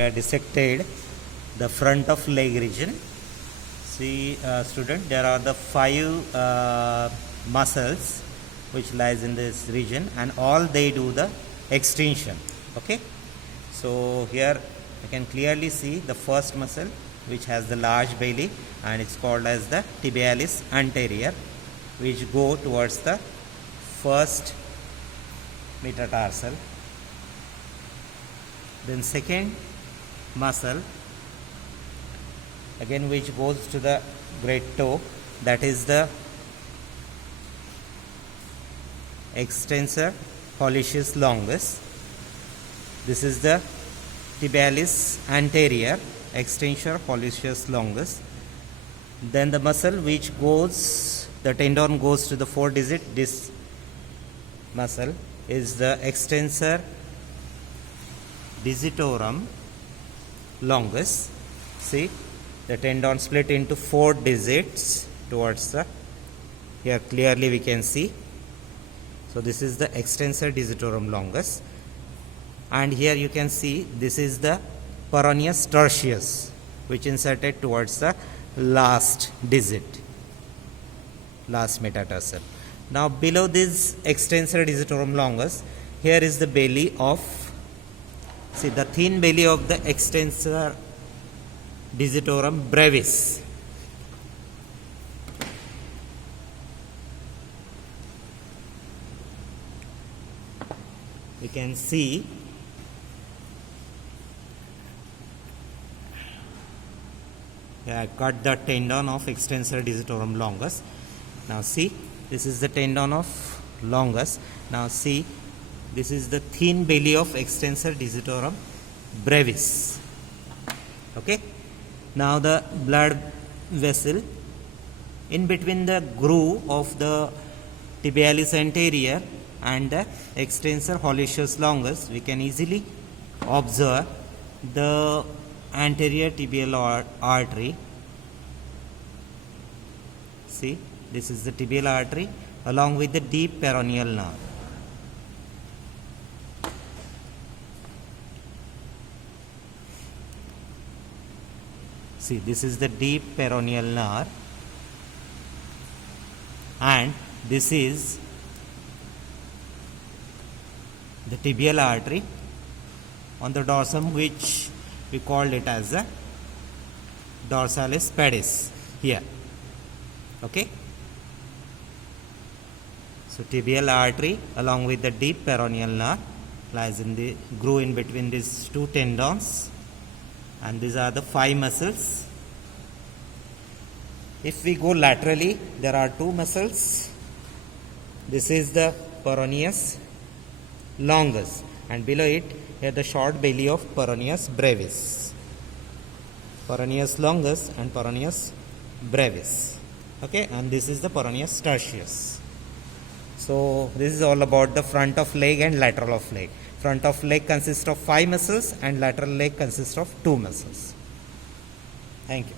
We have dissected the front of leg region. See, student, there are the 5 muscles which lies in this region, and all they do the extension. Okay, so here you can clearly see the first muscle which has the large belly, and it's called as the tibialis anterior, which go towards the first metatarsal. Then second muscle again which goes to the great toe, that is the extensor pollicis longus. This is the tibialis anterior, extensor pollicis longus. Then the muscle which goes, the tendon goes to the 4 digit, this muscle is the extensor digitorum longus. See, the tendon split into 4 digits towards the, here clearly we can see. So this is the extensor digitorum longus, and here you can see this is the peroneus tertius, which inserted towards the last digit, last metatarsal. Now below this extensor digitorum longus, here is the belly of, see, the thin belly of the extensor digitorum brevis. We can see I cut the tendon of extensor digitorum longus. Now see, this is the tendon of longus. Now see, this is the thin belly of extensor digitorum brevis. Okay, now the blood vessel in between the groove of the tibialis anterior and the extensor pollicis longus, we can easily observe the anterior tibial artery. See, this is the tibial artery along with the deep peroneal nerve. See, this is the deep peroneal nerve, and this is the tibial artery on the dorsum, which we called it as a dorsalis pedis here. Okay, so tibial artery along with the deep peroneal nerve lies in the groove in between these 2 tendons, and these are the 5 muscles. If we go laterally, there are 2 muscles. This is the peroneus longus, and below it here the short belly of peroneus brevis. Peroneus longus and peroneus brevis. Okay, and this is the peroneus tertius. So this is all about the front of leg and lateral of leg. Front of leg consists of 5 muscles and lateral leg consists of 2 muscles. Thank you.